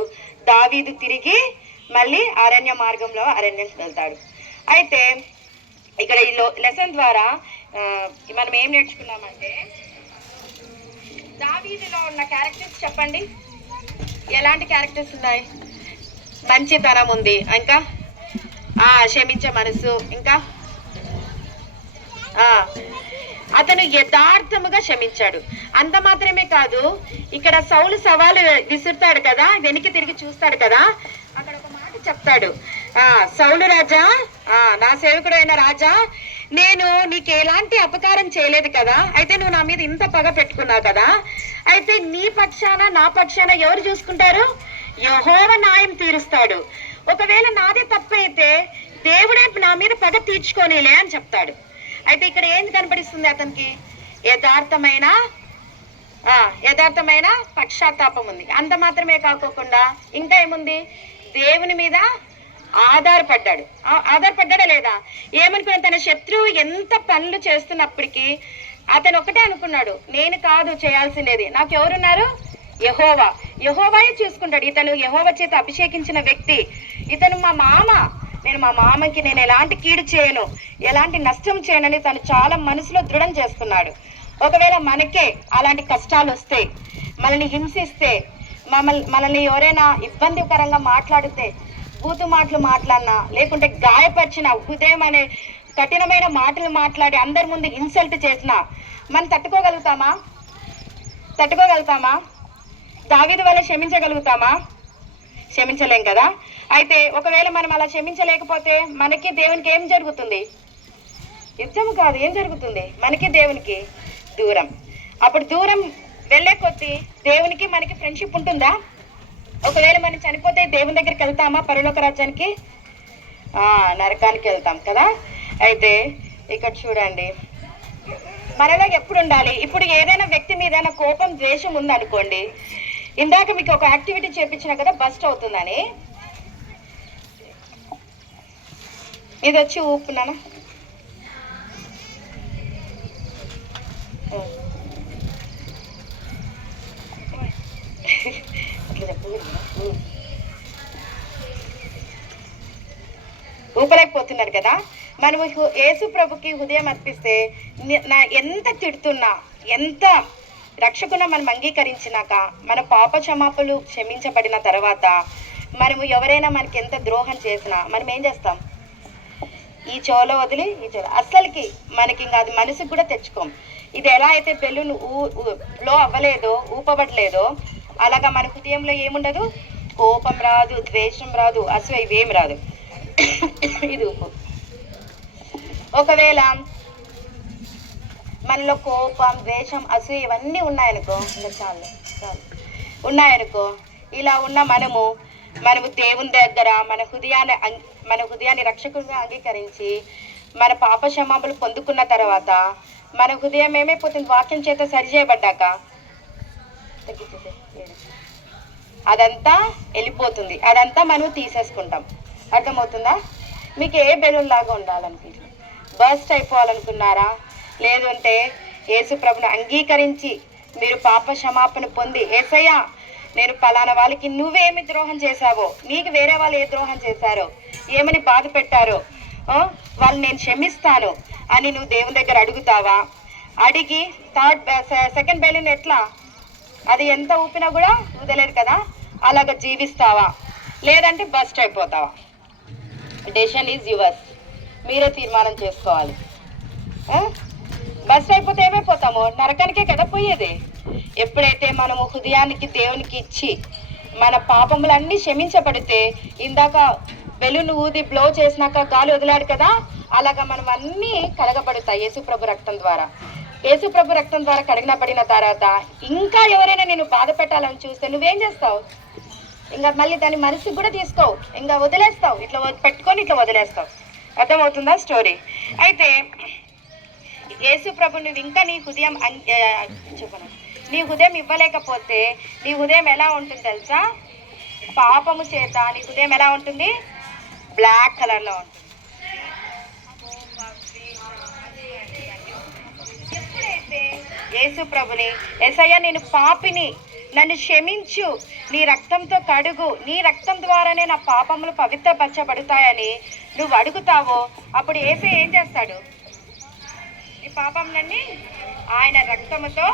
దావీదు తిరిగి మళ్ళీ అరణ్యంకి వెళ్తాడు. అయితే ఇక్కడ ఈ లెసన్ ద్వారా మనం ఏం నేర్చుకున్నామంటే దావీదులో ఉన్న క్యారెక్టర్స్ చెప్పండి, ఎలాంటి క్యారెక్టర్స్ ఉన్నాయి? మంచితనం ఉంది, ఇంకా క్షమించే మనసు, ఇంకా అతను యథార్థముగా క్షమించాడు. అంత మాత్రమే కాదు, ఇక్కడ సౌలు సవాలు విసురుతాడు కదా, వెనక్కి తిరిగి చూస్తాడు కదా, అక్కడ ఒక మాట చెప్తాడు, సౌలు రాజా, నా సేవకుడు అయిన రాజా, నేను నీకు ఎలాంటి అపకారం చేయలేదు కదా, అయితే నువ్వు నా మీద ఇంత పగ పెట్టుకున్నావు కదా, అయితే నీ పక్షాన నా పక్షాన ఎవరు చూసుకుంటారు? యెహోవా న్యాయం తీరుస్తాడు. ఒకవేళ నాదే తప్పైతే దేవుడే నా మీద పగ తీర్చుకోనిలే అని చెప్తాడు. అయితే ఇక్కడ ఏం కనపడిస్తుంది అతనికి? యథార్థమైన పశ్చాత్తాపం ఉంది. అంత మాత్రమే కాకోకుండా ఇంకా ఏముంది? దేవుని మీద ఆధారపడ్డాడా లేదా? ఏమనుకున్నా, తన శత్రువు ఎంత పనులు చేస్తున్నప్పటికీ అతను ఒకటే అనుకున్నాడు, నేను కాదు చేయాల్సిందేది, నాకు ఎవరున్నారు? యెహోవాయే చూసుకుంటాడు. ఇతను యెహోవా చేత అభిషేకించిన వ్యక్తి, ఇతను మా మామ, నేను మా మామకి నేను ఎలాంటి కీడు చేయను, ఎలాంటి నష్టం చేయనని తను చాలా మనసులో దృఢం చేస్తున్నాడు. ఒకవేళ మనకే అలాంటి కష్టాలు వస్తే, మనల్ని హింసిస్తే, మనల్ని ఎవరైనా ఇబ్బందికరంగా మాట్లాడితే, బూతు మాటలు మాట్లాడినా, లేకుంటే గాయపరిచిన హృదయం అనే కఠినమైన మాటలు మాట్లాడి అందరి ముందు ఇన్సల్ట్ చేసినా మనం తట్టుకోగలుగుతామా? దావీదు వల్ల క్షమించగలుగుతామా? క్షమించలేం కదా. అయితే ఒకవేళ మనం అలా క్షమించలేకపోతే మనకి దేవునికి ఏం జరుగుతుంది? యుద్ధం కాదు, ఏం జరుగుతుంది? మనకి దేవునికి దూరం. అప్పుడు దూరం వెళ్ళే కొద్దీ దేవునికి మనకి ఫ్రెండ్షిప్ ఉంటుందా? ఒకవేళ మనం చనిపోతే దేవుని దగ్గరికి వెళ్తామా? పరలోక రాజ్యానికి? నరకానికి వెళ్తాం కదా. అయితే ఇక్కడ చూడండి, మనలో ఎప్పుడు ఉండాలి? ఇప్పుడు ఏదైనా వ్యక్తి మీద కోపం, ద్వేషం ఉందనుకోండి, ఇందాక మీకు ఒక యాక్టివిటీ చేపించిన కదా, బస్ట్ అవుతుందని, ఇది వచ్చి ఊపునానా, ఊపలేకపోతున్నారు కదా. మనము యేసు ప్రభుకి హృదయం అర్పిస్తే ఎంత తిడుతున్నా, ఎంత రక్షకున మనం అంగీకరించినాక, మన పాప క్షమాపణలు క్షమించబడిన తర్వాత మనము ఎవరైనా మనకి ఎంత ద్రోహం చేసినా మనం ఏం చేస్తాం? ఈ చెవులో వదిలి ఈ చెవులో, అస్సలకి మనకి ఇంకా అది మనసుకు కూడా తెచ్చుకోం. ఇది ఎలా అయితే బెలూన్ బ్లో అవ్వలేదో, ఊపబడలేదో, అలాగా మన హృదయంలో ఏముండదు? కోపం రాదు, ద్వేషం రాదు, అసలు ఇవేం రాదు. ఇది ఊపు. ఒకవేళ మనలో కోపం, ద్వేషం, అసూయ ఇవన్నీ ఉన్నాయనుకో, ఉన్నాయనుకో, ఇలా ఉన్న మనము దేవుని దగ్గర మన హృదయాన్ని రక్షకుడిగా అంగీకరించి మన పాప క్షమాపణలు పొందుకున్న తర్వాత మన హృదయం ఏమైపోతుంది? వాక్యం చేత సరిచేయబడ్డాక అదంతా వెళ్ళిపోతుంది, అదంతా మనం తీసేసుకుంటాం. అర్థమవుతుందా? మీకు ఏ బెలూన్ లాగా ఉండాలనుకుంటున్నారు? బర్స్ట్ అయిపోవాలనుకున్నారా? లేదంటే యేసు ప్రభుని అంగీకరించి మీరు పాప క్షమాపణ పొంది, యేసయ్యా నేను పలానా వాళ్ళకి నువ్వేమి ద్రోహం చేశావో, నీకు వేరే వాళ్ళు ఏ ద్రోహం చేశారో, ఏమని బాధ పెట్టారో వాళ్ళు నేను క్షమిస్తాను అని నువ్వు దేవుని దగ్గర అడుగుతావా? అడిగి సెకండ్ బెలూన్ ఎట్లా, అది ఎంత ఊపినా కూడా వదలేరు కదా, అలాగ జీవిస్తావా? లేదంటే బస్ట్ అయిపోతావా? Decision is yours. మీరే తీర్మానం చేసుకోవాలి. బస్ట్ అయిపోతే ఏమైపోతాము? నరకానికే కదా పోయేది. ఎప్పుడైతే మనము హృదయానికి దేవునికి ఇచ్చి మన పాపములన్నీ క్షమించబడితే, ఇందాక బెలూన్ ఊది బ్లో చేసినాక గాలి వదిలాడు కదా, అలాగా మనం అన్నీ కడగబడతాయి యేసుప్రభు రక్తం ద్వారా. యేసుప్రభు రక్తం ద్వారా కడిగినబడిన తర్వాత ఇంకా ఎవరైనా నేను బాధ పెట్టాలని చూస్తే నువ్వేం చేస్తావు? ఇంకా మళ్ళీ దాన్ని మనసుకు కూడా తీసుకోవు, ఇంకా వదిలేస్తావు, ఇట్లా పెట్టుకొని ఇట్లా వదిలేస్తావు. అర్థమవుతుందా స్టోరీ? అయితే యేసుప్రభు నువ్వు ఇంకా నీ హృదయం చెప్పను, నీ హృదయం ఇవ్వలేకపోతే నీ హృదయం ఎలా ఉంటుంది తెలుసా? పాపము చేత నీ హృదయం ఎలా ఉంటుంది? బ్లాక్ కలర్లో ఉంటుంది. ఎప్పుడైతే యేసు ప్రభుని, యేసయ్యా నేను పాపిని, నన్ను క్షమించు, నీ రక్తంతో కడుగు, నీ రక్తం ద్వారానే నా పాపములు పవిత్రపరచబడతాయని నువ్వు అడుగుతావో, అప్పుడు యేసయ్య ఏం చేస్తాడు? నీ పాపంలన్నీ ఆయన రక్తముతో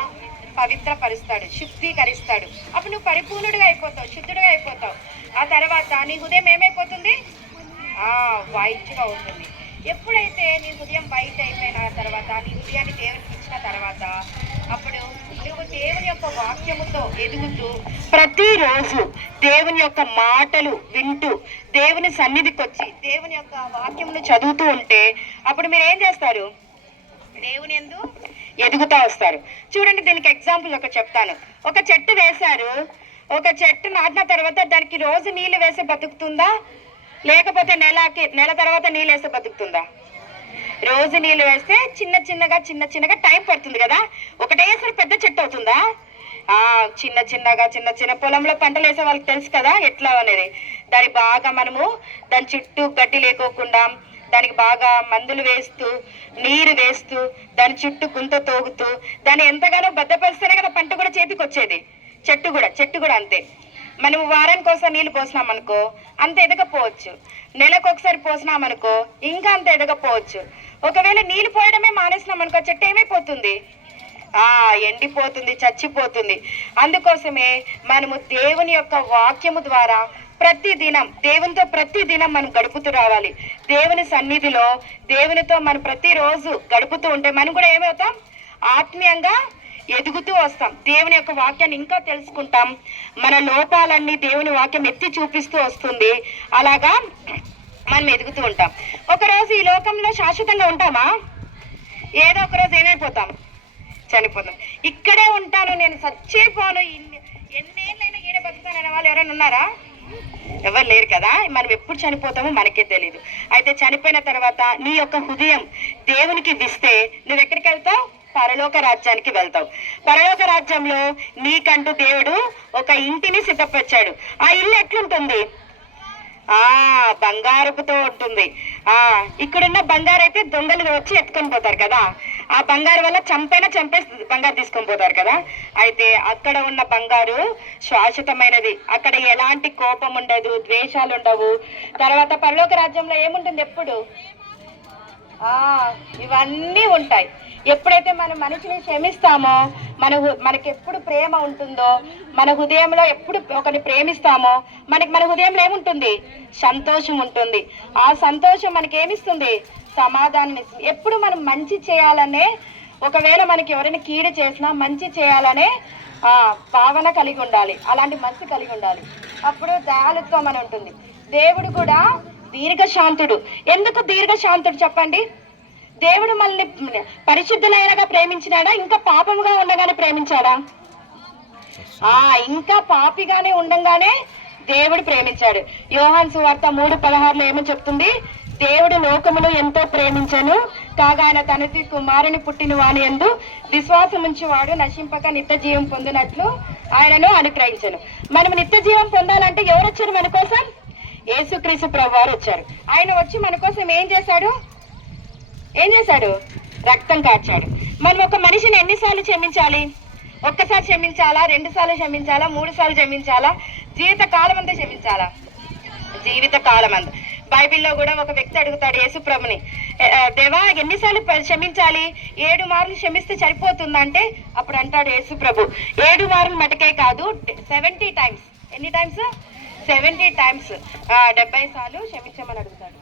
పవిత్రపరుస్తాడు, శుద్ధీకరిస్తాడు. అప్పుడు నువ్వు పరిపూర్ణుడిగా అయిపోతావు, శుద్ధుడిగా అయిపోతావు. ఆ తర్వాత నీ హృదయం ఏమైపోతుంది? వైట్గా ఉంటుంది. ఎప్పుడైతే నీ హృదయం వైట్ అయిపోయిన తర్వాత, నీ హృదయాన్ని దేవునికి ఇచ్చిన తర్వాత, అప్పుడు నువ్వు దేవుని యొక్క వాక్యముతో ఎదుగుతూ ప్రతిరోజు దేవుని యొక్క మాటలు వింటూ దేవుని సన్నిధికి వచ్చి దేవుని యొక్క వాక్యమును చదువుతూ ఉంటే అప్పుడు మీరు ఏం చేస్తారు? దేవుని యందు ఎదుగుతూ వస్తారు. చూడండి, దీనికి ఎగ్జాంపుల్ ఒక చెప్తాను. ఒక చెట్టు వేశారు, ఒక చెట్టు నాటిన తర్వాత దానికి రోజు నీళ్ళు వేసి బతుకుతుందా? లేకపోతే నెల తర్వాత నీళ్ళు వేస్తే బతుకుతుందా? రోజు నీళ్ళు వేస్తే చిన్న చిన్నగా టైం పడుతుంది కదా. ఒకటేసారి పెద్ద చెట్టు అవుతుందా? చిన్న పొలంలో పంటలు వేసే వాళ్ళకి తెలుసు కదా ఎట్లా అనేది. దాని బాగా మనము దాని చుట్టూ గడ్డి లేకోకుండా దానికి బాగా మందులు వేస్తూ, నీరు వేస్తూ, దాని చుట్టూ గుంత తోగుతూ, దాన్ని ఎంతగానో భద్రపరిస్తేనే కదా పంట కూడా చేతికి వచ్చేది. చెట్టు కూడా అంతే. మనం వారానికి ఒకసారి నీళ్ళు పోసినామనుకో అంత ఎదగపోవచ్చు, నెలకు ఒకసారి పోసినామనుకో ఇంకా అంత ఎదగపోవచ్చు. ఒకవేళ నీళ్ళు పోయడమే మానేసినామనుకో చెట్టు ఏమైపోతుంది? ఎండిపోతుంది, చచ్చిపోతుంది. అందుకోసమే మనము దేవుని యొక్క వాక్యము ద్వారా ప్రతిదినం మనం గడుపుతూ రావాలి. దేవుని సన్నిధిలో దేవునితో మనం ప్రతిరోజు గడుపుతూ ఉంటే మనం కూడా ఏమవుతాం? ఆత్మీయంగా ఎదుగుతూ వస్తాం. దేవుని యొక్క వాక్యాన్ని ఇంకా తెలుసుకుంటాం. మన లోపాలన్నీ దేవుని వాక్యం ఎత్తి చూపిస్తూ వస్తుంది. అలాగా మనం ఎదుగుతూ ఉంటాం. ఒకరోజు ఈ లోకంలో శాశ్వతంగా ఉంటామా? ఏదో ఒకరోజు ఏమైపోతాం? చనిపోతాం. ఇక్కడే ఉంటాను, నేను చచ్చిపోను, ఎన్నేళ్ళైనా ఈడ బతుకుతాననే వాళ్ళు ఎవరైనా ఉన్నారా? ఎవరు లేరు కదా. మనం ఎప్పుడు చనిపోతామో మనకే తెలీదు. అయితే చనిపోయిన తర్వాత నీ యొక్క హృదయం దేవునికి ఇస్తే నువ్వు ఎక్కడికి వెళ్తావు? పరలోక రాజ్యానికి వెళ్తావు. పరలోక రాజ్యంలో నీకంటూ దేవుడు ఒక ఇంటిని సిద్ధపరిచాడు. ఆ ఇల్లు ఎట్లుంటుంది? బంగారపుతో ఉంటుంది. ఇక్కడున్న బంగారు అయితే దొంగలు వచ్చి ఎత్తుకొని పోతారు కదా. ఆ బంగారు వల్ల చంపేసి బంగారు తీసుకొని పోతారు కదా. అయితే అక్కడ ఉన్న బంగారు శాశ్వతమైనది. అక్కడ ఎలాంటి కోపం ఉండదు, ద్వేషాలు ఉండవు. తర్వాత పరలోక రాజ్యంలో ఏముంటుంది? ఎప్పుడు ఇవన్నీ ఉంటాయి. ఎప్పుడైతే మనం మనిషిని క్షమిస్తామో, మనకి ఎప్పుడు ప్రేమ ఉంటుందో, మన హృదయంలో ఎప్పుడు ఒకరిని ప్రేమిస్తామో మన హృదయంలో ఏముంటుంది? సంతోషం ఉంటుంది. ఆ సంతోషం మనకి ఏమిస్తుంది? సమాధానం ఇస్తుంది. ఎప్పుడు మనం మంచి చేయాలనే, ఒకవేళ మనకి ఎవరైనా కీడు చేసినా మంచి చేయాలనే భావన కలిగి ఉండాలి. అలాంటి మనసు కలిగి ఉండాలి. అప్పుడు దయాళుత్వం అని ఉంటుంది. దేవుడు కూడా దీర్ఘశాంతుడు. ఎందుకు దీర్ఘశాంతుడు చెప్పండి? దేవుడు మనల్ని పరిశుద్ధులైనగా ప్రేమించినాడా? ఇంకా పాపముగా ఉండగానే ప్రేమించాడా? ఇంకా పాపిగానే ఉండగానే దేవుడు ప్రేమించాడు. యోహాను సువార్త 3:16 ఏమో చెప్తుంది? దేవుడు లోకమును ఎంతో ప్రేమించను, కాగా ఆయన తన కుమారుని పుట్టిన వాని యందు విశ్వాసముంచి వాడు నశింపక నిత్య జీవం పొందినట్లు ఆయనను అనుగ్రహించను. మనం నిత్య జీవం పొందాలంటే ఎవరు వచ్చారు మన కోసం? యేసుక్రీస్తు ప్రభువారు వచ్చారు. ఆయన వచ్చి మన కోసం ఏం చేశాడు? రక్తం కార్చాడు. మనం ఒక మనిషిని ఎన్నిసార్లు క్షమించాలి? ఒక్కసారి క్షమించాలా? 2 సార్లు క్షమించాలా? 3 సార్లు క్షమించాలా? జీవిత కాలం అంతా క్షమించాలా? జీవిత కాలం అంతా. బైబిల్లో కూడా ఒక వ్యక్తి అడుగుతాడు యేసు ప్రభుని, దేవా ఎన్నిసార్లు క్షమించాలి? 7 మార్లు క్షమిస్తే సరిపోతుందంటే అప్పుడు అంటాడు యేసు ప్రభు, 7 మార్లు మటుకే కాదు, 70 టైమ్స్. ఎన్ని టైమ్స్? 70 టైమ్స్, 70 సార్లు క్షమించమని అడుగుతాడు.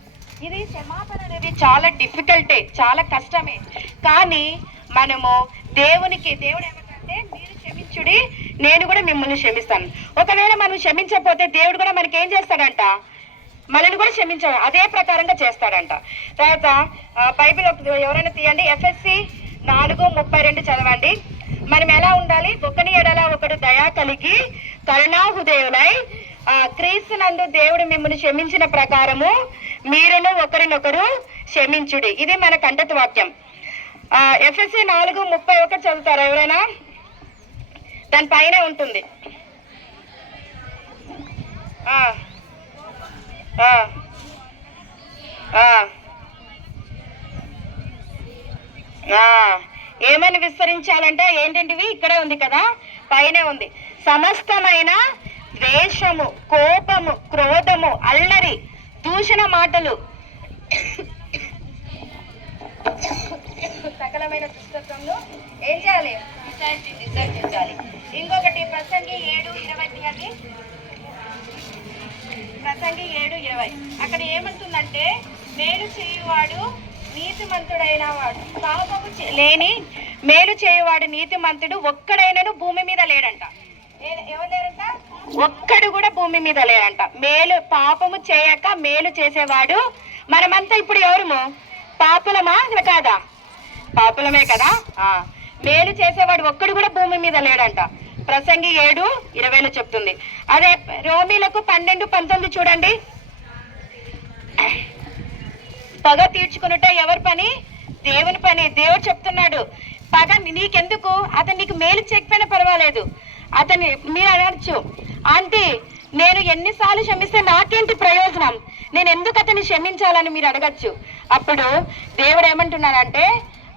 ఇది క్షమాపణ అనేది చాలా డిఫికల్టే, చాలా కష్టమే. కానీ మనము దేవుడు ఏమంటే, మీరు క్షమించుడి, నేను కూడా మిమ్మల్ని క్షమిస్తాను. ఒకవేళ మనం క్షమించకపోతే దేవుడు కూడా మనకి ఏం చేస్తాడంట? మనల్ని కూడా క్షమించాడు, అదే ప్రకారంగా చేస్తాడంట. తర్వాత బైబిల్ ఎవరైనా తీయండి, ఎఫ్ఎస్సి 4:32 చదవండి. మనం ఎలా ఉండాలి? ఒకని ఎడల ఒకడు దయా కలిగి కరుణాహృదయులై క్రీస్తునందు దేవుడు మిమ్మల్ని క్షమించిన ప్రకారము మీరును ఒకరినొకరు క్షమించుడి. ఇది మన కంటత వాక్యం. ఎఫ్ఎస్సి 4:31 చదువుతారా ఎవరైనా? దాని పైన ఉంటుంది. ఏమని విస్తరించాలంటే ఏంటంటివి? ఇక్కడే ఉంది కదా, పైనే ఉంది. సమస్తమైన ద్వేషము, కోపము, క్రోధము, అల్లరి, దూషణ మాటలు, సకలమైన దుష్టత్వంలో ఏం చేయాలి? విసర్జించాలి. ఇంకొకటి ప్రసంగి 7:20 ప్రసంగి 7:20 అక్కడ ఏమంటుందంటే, మేలు చేయువాడు నీతిమంతుడైన వాడు, పాపము లేని మేలు చేయువాడు నీతిమంతుడు ఒక్కడైనను భూమి మీద లేడంట. ఎవరు లేరంట? ఒక్కడు కూడా భూమి మీద లేరంట. పాపము చేయక మేలు చేసేవాడు. మనమంతా ఇప్పుడు ఎవరము? పాపులమా కాదా? పాపులమే కదా. మేలు చేసేవాడు ఒక్కడు కూడా భూమి మీద లేడంట. ప్రసంగి 7:20 చెప్తుంది. అదే రోమీలకు 12:19 చూడండి. పగ తీర్చుకున్నట్ట ఎవరి పని? దేవుని పని. దేవుడు చెప్తున్నాడు, పగ నీకెందుకు? అతను నీకు మేలు చేయకపోయినా పర్వాలేదు. మీరు అనొచ్చు, ఆంటీ నేను ఎన్నిసార్లు క్షమిస్తే నాకేంటి ప్రయోజనం, నేను ఎందుకు అతన్ని క్షమించాలని మీరు అడగచ్చు. అప్పుడు దేవుడు ఏమంటున్నాడంటే,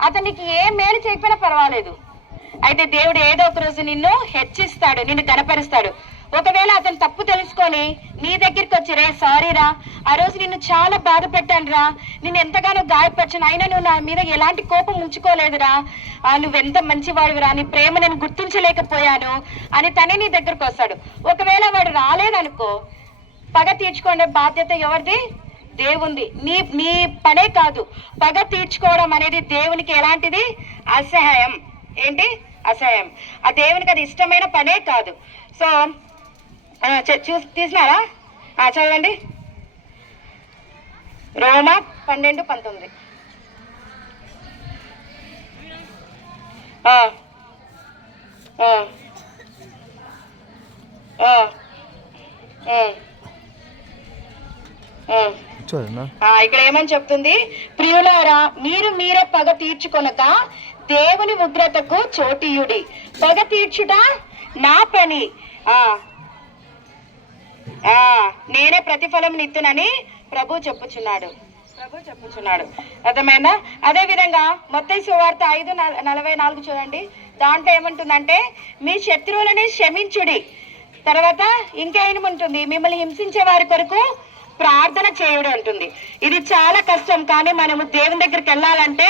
అతనికి ఏ మేలు చేయకపోయినా పర్వాలేదు, అయితే దేవుడు ఏదో ఒక రోజు నిన్ను హెచ్చిస్తాడు, నిన్ను కనపరుస్తాడు. ఒకవేళ అతను తప్పు తెలుసుకొని నీ దగ్గరికి వచ్చి, రే సారీ రా, ఆ రోజు నిన్ను చాలా బాధ పెట్టాను రా, నిన్ను ఎంతగానో గాయపరచాను, అయినా నువ్వు నా మీద ఎలాంటి కోపం ఉంచుకోలేదురా, నువ్వెంత మంచివాడివిరా, నీ ప్రేమ నేను గుర్తించలేకపోయాను అని తనే నీ దగ్గరకు వస్తాడు. ఒకవేళ వాడు రాలేదనుకో, పగ తీర్చుకునే బాధ్యత ఎవరిది? దేవుంది. నీ పనే కాదు, పగ తీర్చుకోవడం అనేది దేవునికి ఎలాంటిది? అసహాయం. ఏంటి? అసహాయం. ఆ దేవునికి అది ఇష్టమైన పనే కాదు. సో తీసినారా? చదవండి. రోమా 12:19. ఇక్కడ ఏమని చెప్తుంది? ప్రియులారా, మీరే పగ తీర్చుకొనక దేవుని ఉగ్రతకు చోటీయుడి. పగ తీర్చుట నా పని, నేనే ప్రతిఫలం ఇత్తునని ప్రభు చెప్పుచున్నాడు. అర్థమైందా? అదే విధంగా మత్తయి సువార్త 5:44 చూడండి. దాంట్లో ఏమంటుందంటే, మీ శత్రువులని క్షమించుడి. తర్వాత ఇంకా ఏమంటుంది? మిమ్మల్ని హింసించే వారి కొరకు ప్రార్థన చేయుడు అంటుంది. ఇది చాలా కష్టం, కానీ మనము దేవుని దగ్గరికి వెళ్ళాలంటే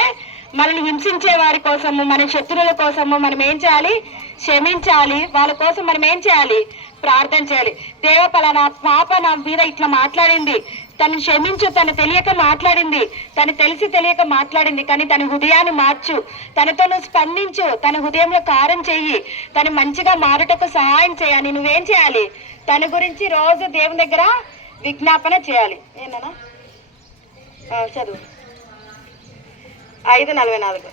మనల్ని హింసించే వారి కోసము, మన శత్రువుల కోసము మనం ఏం చేయాలి? క్షమించాలి. వాళ్ళ కోసం మనం ఏం చేయాలి? ప్రార్థన చేయాలి. దేవ పలానా పాప నా మీద ఇట్లా మాట్లాడింది, తను క్షమించు, తను తెలియక మాట్లాడింది, తను తెలిసి తెలియక మాట్లాడింది, కానీ తన హృదయాన్ని మార్చు, తనతో నువ్వు స్పందించు, తన హృదయంలో కారం చెయ్యి, తను మంచిగా మారుటకు సహాయం చేయాలి. నువ్వేం చేయాలి? తన గురించి రోజు దేవుని దగ్గర విజ్ఞాపన చేయాలి. ఏనా? చదువు 5:44.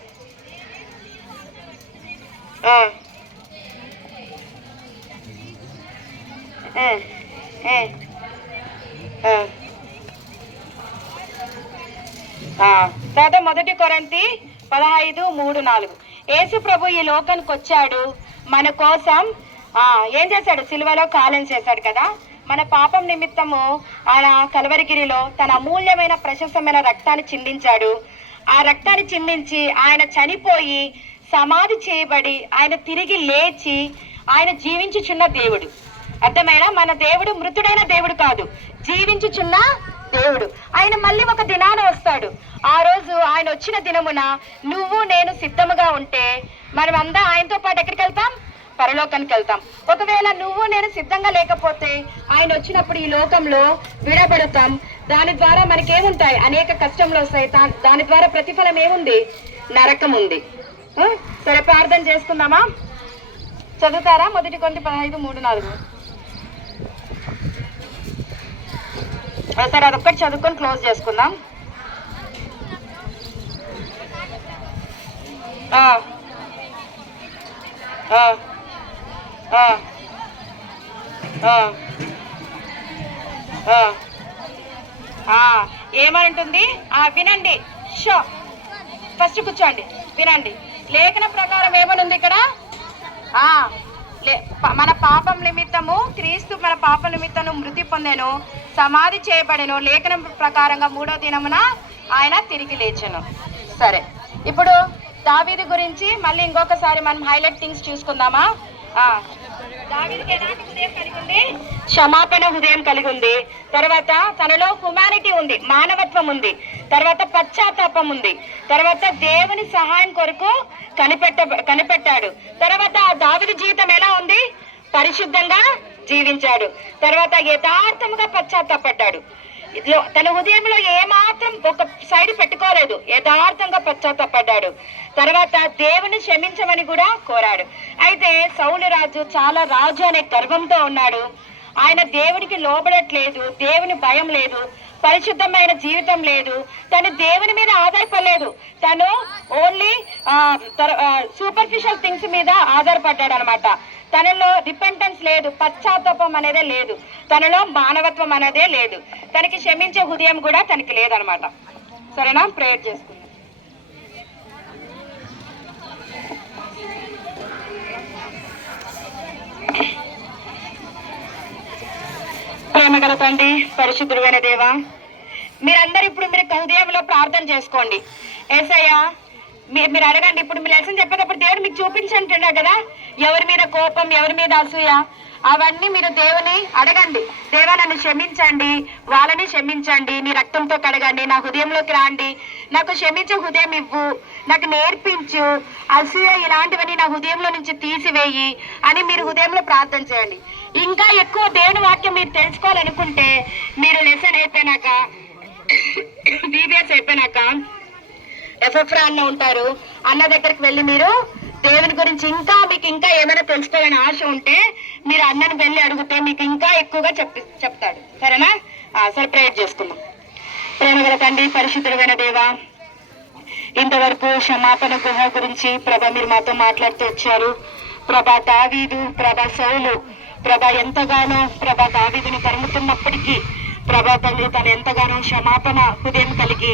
తర్వాత 1 కొరింథీ 15:3-4. యేసు ప్రభు ఈ లోకానికి వచ్చాడు, మన కోసం ఏం చేశాడు? సిలువలో కాలం చేశాడు కదా. మన పాపం నిమిత్తము ఆయన కల్వరిగిరిలో తన అమూల్యమైన ప్రశస్తమైన రక్తాన్ని చిందించాడు. ఆ రక్తాన్ని చిందించి ఆయన చనిపోయి సమాధి చేయబడి ఆయన తిరిగి లేచి ఆయన జీవించుచున్న దేవుడు. అర్థమైనా? మన దేవుడు మృతుడైన దేవుడు కాదు, జీవించుచున్న దేవుడు. ఆయన మళ్ళీ ఒక దినాన వస్తాడు. ఆ రోజు ఆయన వచ్చిన దినమున నువ్వు నేను సిద్ధముగా ఉంటే మనం అంతా ఆయనతో పాటు ఎక్కడికి వెళ్తాం? పరలోకానికి వెళ్తాం. ఒకవేళ నువ్వు నేను సిద్ధంగా లేకపోతే ఆయన వచ్చినప్పుడు ఈ లోకంలో విడబడతాం. దాని ద్వారా మనకేముంటాయి? అనేక కష్టంలో వస్తాయి. దాని ద్వారా ప్రతిఫలం ఏముంది? నరకం ఉంది. సరే, ప్రార్థన చేసుకుందామా? చదువుతారా? 1 కొరింథీ 15:3-4. సరే, అదొక్కటి చదువుకొని క్లోజ్ చేసుకుందాం. ఏమంటుంది? వినండి. షో ఫస్ట్ కూర్చోండి, వినండి. లేఖన ప్రకారం ఏమనుంది ఇక్కడ? మన పాపం నిమిత్తము క్రీస్తు మన పాప నిమిత్తము మృతి పొందెను, సమాధి చేయబడెను, లేఖనం ప్రకారంగా 3వ దినమున ఆయన తిరిగి లేచెను. సరే, ఇప్పుడు దావీదు గురించి మళ్ళీ ఇంకొకసారి మనం హైలైట్ థింగ్స్ చూసుకుందామా? దావీదుకి ఎలాంటి హృదయం కలిగి ఉంది? క్షమాపణ హృదయం కలిగి ఉంది. తర్వాత తనలో హ్యుమానిటీ ఉంది, మానవత్వం ఉంది. తర్వాత పశ్చాత్తాపం ఉంది. తర్వాత దేవుని సహాయం కొరకు కనిపెట్టాడు. తర్వాత దావీదు జీవితం ఎలా ఉంది? పరిశుద్ధంగా జీవించాడు. తర్వాత యథార్థముగా పశ్చాత్తాపడ్డాడు. తన హృదయంలో ఏమాత్రం ఒక సైడ్ పెట్టుకోలేదు, యథార్థంగా పశ్చాత్తాపడ్డాడు. తర్వాత దేవుని క్షమించమని కూడా కోరాడు. అయితే సౌలు రాజు చాలా రాజు అనే గర్వంతో ఉన్నాడు. ఆయన దేవునికి లోబడట్లేదు, దేవుని భయం లేదు, పరిశుద్ధమైన జీవితం లేదు, తను దేవుని మీద ఆధారపడలేదు. తను ఓన్లీ సూపర్ఫిషియల్ థింగ్స్ మీద ఆధారపడ్డాడు అనమాట. తనలో రిపెంటెన్స్ లేదు, పశ్చాత్తాపం అనేదే లేదు, తనలో మానవత్వం అనేదే లేదు, తనకి క్షమించే హృదయం కూడా తనకి లేదనమాట. సరేనా? ప్రేయర్ చేసుకుందాం. ప్రేమగల తండ్రి, పరిశుద్ధుడైన దేవా, మీరందరూ ఇప్పుడు మీరు హృదయంలో ప్రార్థన చేసుకోండి. యేసయ్యా, మీరు అడగండి. ఇప్పుడు మీ లెసన్ చెప్పేటప్పుడు దేవుడు మీకు చూపించంటున్నా కదా, ఎవరి మీద కోపం, ఎవరి మీద అసూయ, అవన్నీ మీరు దేవుని అడగండి. దేవా, నన్ను క్షమించండి, వాళ్ళని క్షమించండి, నీ రక్తంతో కడగండి, నా హృదయంలోకి రాండి, నాకు క్షమించే హృదయం ఇవ్వు, నాకు నేర్పించు, అసూయ ఇలాంటివన్నీ నా హృదయంలో నుంచి తీసివేయి అని మీరు హృదయంలో ప్రార్థన చేయండి. ఇంకా ఎక్కువ దేవుని వాక్యం మీరు తెలుసుకోవాలనుకుంటే మీరు లెసన్ అయిపోయినాక, బీబీఎస్ అయిపోయినాక ఎఫ్ఎఫ్రా అన్న ఉంటారు, అన్న దగ్గరికి వెళ్ళి మీరు దేవుని గురించి మీకు ఇంకా ఏమైనా తెలుసుకోవాలని ఆశ ఉంటే మీరు అన్నను వెళ్ళి అడిగితే మీకు ఇంకా ఎక్కువగా చెప్తాడు. సరేనా? సరే, ప్రేయర్ చేసుకుందాం. ప్రేమగల తండ్రి, పరిశుద్ధుడైన దేవా, ఇంతవరకు క్షమాపణ గుహ గురించి ప్రభా మీరు మాతో మాట్లాడుతూ వచ్చారు. ప్రభా దావీదు, ప్రభా సౌలు, ప్రభా ఎంతగానో ప్రభా దావీదుని తరుముతున్నప్పటికీ ప్రభా తండ్రి తను ఎంతగానో క్షమాపణ హృదయం కలిగి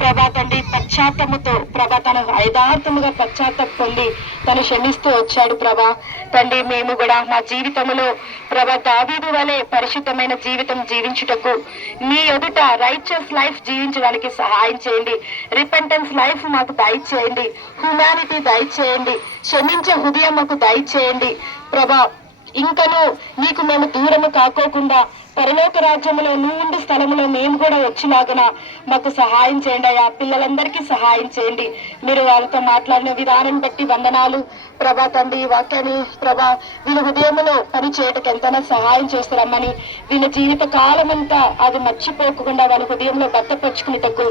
ప్రభా తండ్రి పశ్చాత్తముతో ప్రభా తను యథార్థముగా పశ్చాత్తాప పొంది తను క్షమిస్తూ వచ్చాడు. ప్రభా తండ్రి, మేము కూడా మా జీవితంలో ప్రభా దావీదు వలె పరిశుద్ధమైన జీవితం జీవించుటకు మీ ఎదుట రైచియస్ లైఫ్ జీవించడానికి సహాయం చేయండి. రిపెంటెన్స్ లైఫ్ మాకు దయచేయండి, హ్యూమానిటీ దయచేయండి, క్షమించే హృదయం మాకు దయచేయండి. ప్రభా, ఇంకను నీకు మేము దూరము కాకోకుండా పరలోక రాజ్యములో నువ్వు ఉండే స్థలములో మేము కూడా వచ్చిలాగన మాకు సహాయం చేయండి అయ్యా. పిల్లలందరికీ సహాయం చేయండి. మీరు వాళ్ళతో మాట్లాడిన విధానం బట్టి వందనాలు ప్రభా తండ్రి. వాక్యాన్ని ప్రభా వీళ్ళ హృదయంలో పని చేయటకు ఎంతైనా సహాయం చేస్తారమ్మని, వీళ్ళ జీవిత కాలం అంతా అది మర్చిపోకుండా వాళ్ళ హృదయంలో భద్రపరుచుకునేటకు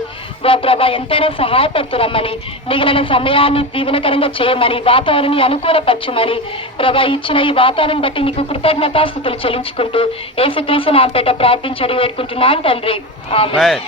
ప్రభా ఎంతైనా సహాయపడుతున్నామని, మిగిలిన సమయాన్ని దీవెనకరంగా చేయమని, వాతావరణాన్ని అనుకూలపరచమని ప్రభా ఇచ్చిన ఈ వాతావరణం బట్టి నీకు కృతజ్ఞతాస్తుతులు చెల్లించుకుంటూ యేసుక్రీస్తు నామమున ప్రార్థించి వేడుకుంటున్నాను తండ్రి. ఆమేన్.